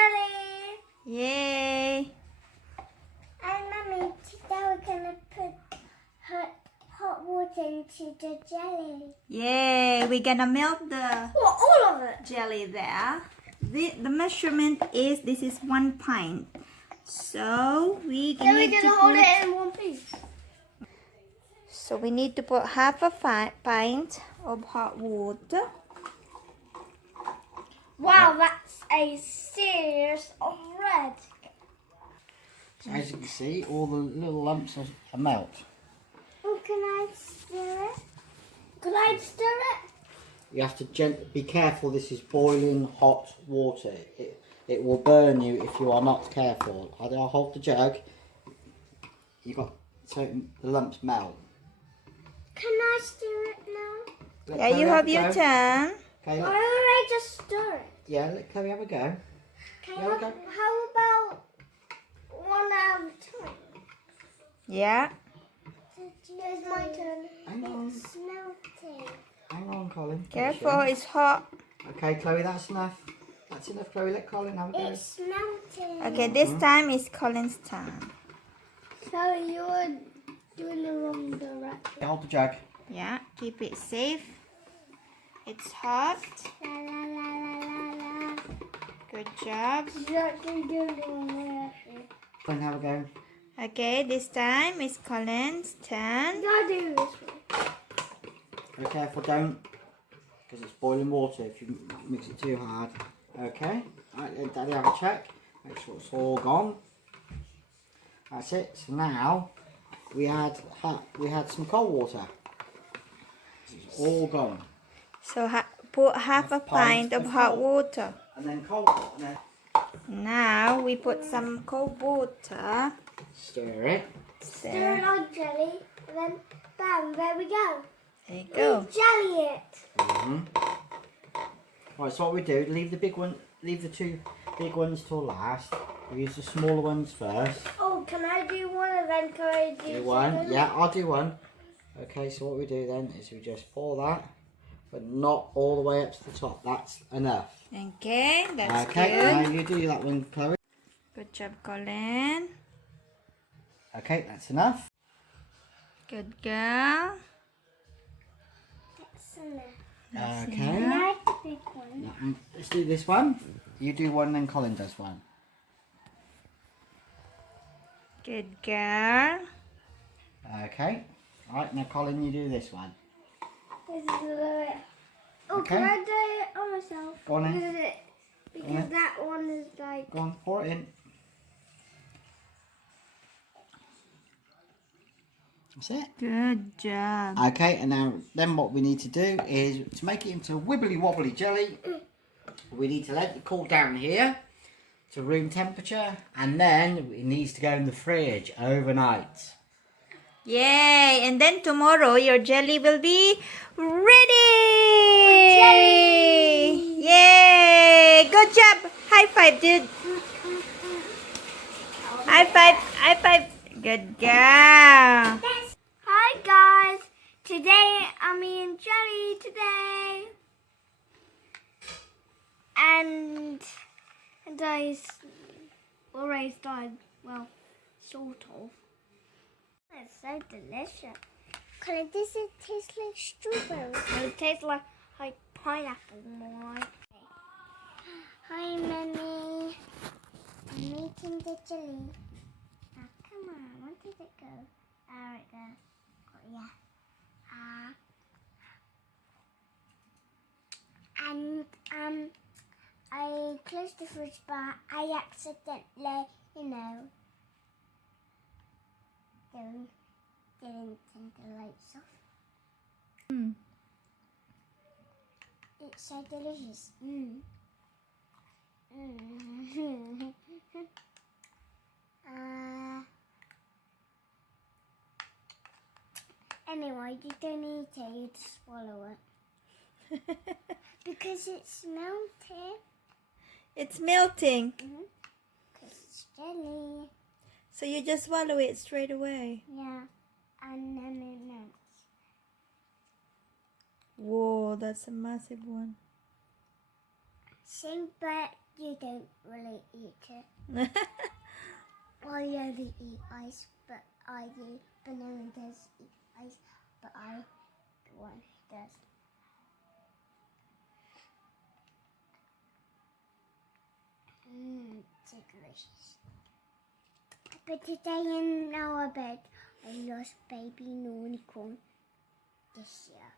jelly. Yay! And Mummy, today we're gonna put hot water into the jelly. Yay! We're gonna melt the Well, all of it. jelly there. The measurement is, this is 1 pint. So we Then we're need to gonna hold put, it in one piece. so we need to put half a pint of hot water. Wow, that's a series of red. As you can see, all the little lumps are melt. Oh, can I stir it? Can I stir it? You have to be careful. This is boiling hot water. It will burn you if you are not careful. I'll hold the jug. You got so the lumps melt. Can I stir it now? Let Yeah, Chloe you have a your go. turn. Okay, Why let, don't I just stir it? yeah, let Chloe have a go. Can There we go. How about one at a time? Yeah. It's my turn. Hang on. It's melting. Hang on, Colin. Careful, it's hot. Okay, Chloe, that's enough. That's enough, Chloe. Let Colin have a go. It's melting. Okay, this time is Colin's turn. So you're doing the wrong direction. Hold the jug. Yeah, keep it safe. It's hot. La la la la la la. Good job. You're actually doing the wrong direction. Colin, have a go. Okay, this time is Colin's turn. You gotta do this one. Be careful, don't, because it's boiling water if you mix it too hard. Okay, right, let Daddy have a check. Make sure it's all gone. That's it. So now we had some cold water. It's all gone. So put half a pint of hot water. And then cold water. Now we put some cold water. Stir it. Stir it on jelly, and then bam, there we go. There you go. Jelly it. Right, so what we do, leave the two big ones till last. We use the smaller ones first. Oh, can I do one and then can I do Do one. second? Yeah, I'll do one. Okay, so what we do then is we just pour that, but not all the way up to the top. That's enough. Okay, that's Okay, good. now you do that one, Chloe. Good job, Colin. Okay, that's enough. Good girl. That's enough. Okay. And I have the big one. Now, let's do this one. You do one, then Colin does one. Good girl. Okay. Right, now Colin, you do this one. This is a little bit. Oh, Okay. can I do it on myself? Go on then. Because on then. that one is like. Go on, pour it in. That's it. Good job. Okay, and now then what we need to do is to make it into a wibbly wobbly jelly. We need to let it cool down here to room temperature, and then it needs to go in the fridge overnight. Yay! And then tomorrow your jelly will be ready! Jelly! Yay! Good job! High five, dude! High five! High five! Good girl! Hi guys! Today I'm eating jelly today. And I already started, well, sort of. It's so delicious. Colin, does it taste like strawberry? It tastes like pineapple more. Hi, Mummy. I'm eating the jelly. Now, come on. Where did it go? There it goes. Oh, yeah. And I closed the fridge, but I accidentally, didn't turn the lights off. It's so delicious. Anyway, you don't eat it, you just swallow it. Because it's melted. It's melting. Because it's jelly. So you just swallow it straight away. Yeah. And then it melts. Whoa, that's a massive one. Same, but you don't really eat it. Well, you only eat ice, but I do. Banana does eat ice, but I the one who does. So delicious. But today in our bed, I lost baby unicorn this year.